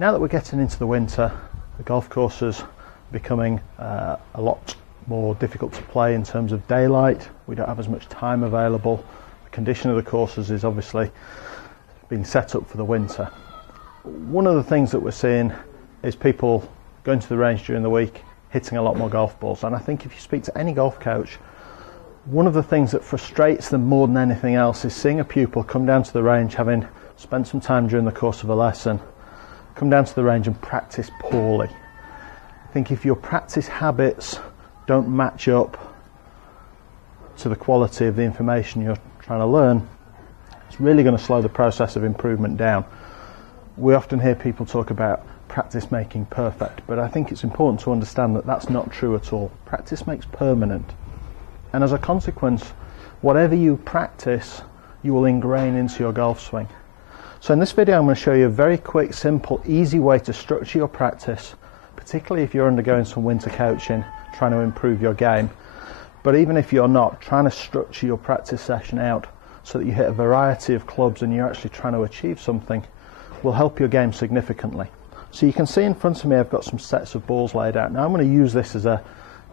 Now that we're getting into the winter, the golf courses are becoming a lot more difficult to play in terms of daylight. We don't have as much time available. The condition of the courses is obviously being set up for the winter. One of the things that we're seeing is people going to the range during the week, hitting a lot more golf balls. And I think if you speak to any golf coach, one of the things that frustrates them more than anything else is seeing a pupil come down to the range, having spent some time during the course of a lesson, come down to the range and practice poorly. I think if your practice habits don't match up to the quality of the information you're trying to learn, it's really going to slow the process of improvement down. We often hear people talk about practice making perfect, but I think it's important to understand that that's not true at all. Practice makes permanent, and as a consequence, whatever you practice, you will ingrain into your golf swing. So in this video, I'm going to show you a very quick, simple, easy way to structure your practice, particularly if you're undergoing some winter coaching, trying to improve your game. But even if you're not, trying to structure your practice session out so that you hit a variety of clubs and you're actually trying to achieve something will help your game significantly. So you can see in front of me I've got some sets of balls laid out. Now I'm going to use this as a,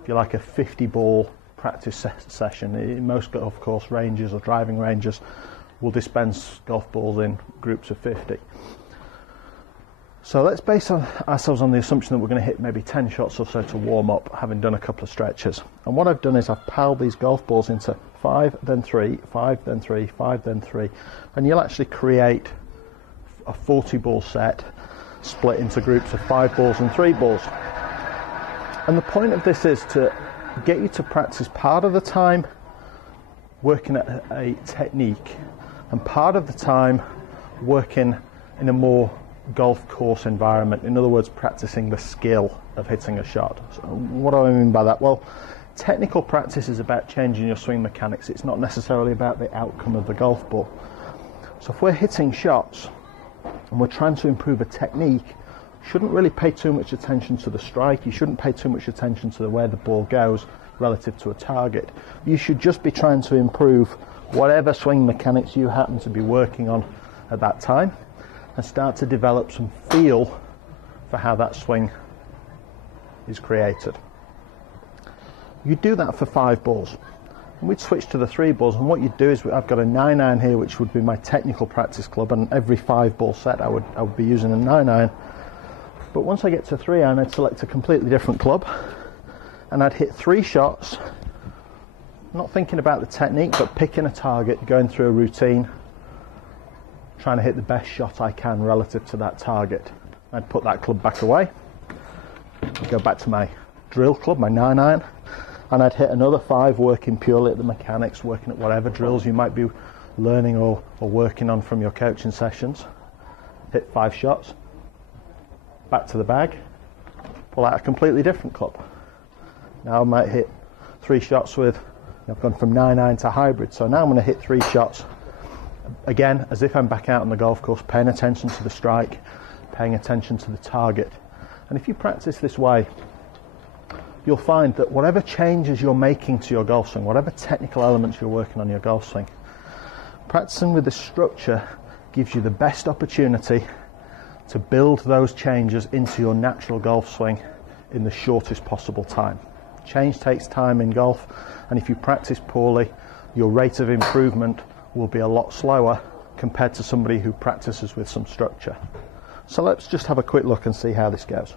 if you like, a 50 ball practice session. In most golf course ranges or driving ranges will dispense golf balls in groups of 50. So let's base ourselves on the assumption that we're going to hit maybe 10 shots or so to warm up, having done a couple of stretches. And what I've done is I've piled these golf balls into 5, then 3, 5, then 3, 5, then 3, and you'll actually create a 40 ball set split into groups of 5 balls and 3 balls. And the point of this is to get you to practice part of the time working at a technique and part of the time working in a more golf course environment. In other words, practicing the skill of hitting a shot. So what do I mean by that? Well, technical practice is about changing your swing mechanics. It's not necessarily about the outcome of the golf ball. So if we're hitting shots and we're trying to improve a technique, you shouldn't really pay too much attention to the strike. You shouldn't pay too much attention to where the ball goes relative to a target. You should just be trying to improve whatever swing mechanics you happen to be working on at that time and start to develop some feel for how that swing is created. You do that for 5 balls. And we'd switch to the 3 balls, and what you'd do is I've got a 9-iron here, which would be my technical practice club, and every 5 ball set I would be using a 9-iron. But once I get to 3-iron, I'd select a completely different club and I'd hit 3 shots, not thinking about the technique but picking a target, going through a routine, trying to hit the best shot I can relative to that target. I'd put that club back away, go back to my drill club, my 9-iron, and I'd hit another 5 working purely at the mechanics, working at whatever drills you might be learning or working on from your coaching sessions. Hit 5 shots, back to the bag, pull out a completely different club. Now I might hit 3 shots with, I've gone from 9-iron to hybrid, so now I'm going to hit 3 shots, again, as if I'm back out on the golf course, paying attention to the strike, paying attention to the target. And if you practice this way, you'll find that whatever changes you're making to your golf swing, whatever technical elements you're working on your golf swing, practicing with this structure gives you the best opportunity to build those changes into your natural golf swing in the shortest possible time. Change takes time in golf, and if you practice poorly, your rate of improvement will be a lot slower compared to somebody who practices with some structure. So let's just have a quick look and see how this goes.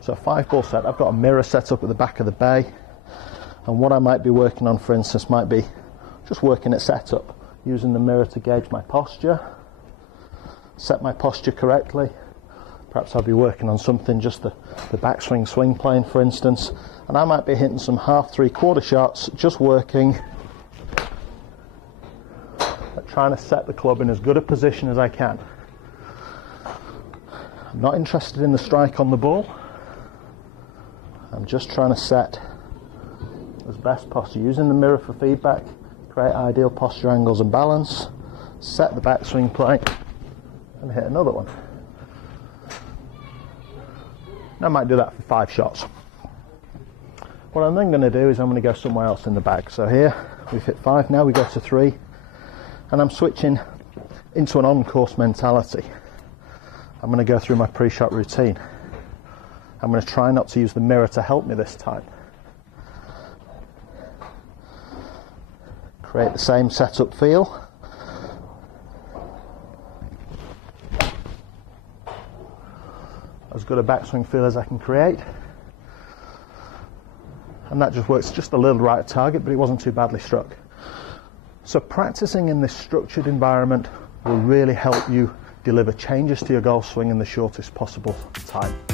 So a 5 ball set, I've got a mirror set up at the back of the bay, and what I might be working on, for instance, might be just working at setup, using the mirror to gauge my posture, set my posture correctly. Perhaps I'll be working on something, just the backswing swing plane, for instance, and I might be hitting some half, 3/4 shots, just working at trying to set the club in as good a position as I can. I'm not interested in the strike on the ball. I'm just trying to set as best posture, using the mirror for feedback, create ideal posture angles and balance, set the backswing plane, and hit another one. I might do that for 5 shots. What I'm then going to do is I'm going to go somewhere else in the bag. So here we've hit 5, now we go to 3, and I'm switching into an on-course mentality. I'm going to go through my pre-shot routine. I'm going to try not to use the mirror to help me this time. Create the same setup feel. As good a backswing feel as I can create. And that just works just a little right at target, but it wasn't too badly struck. So practicing in this structured environment will really help you deliver changes to your golf swing in the shortest possible time.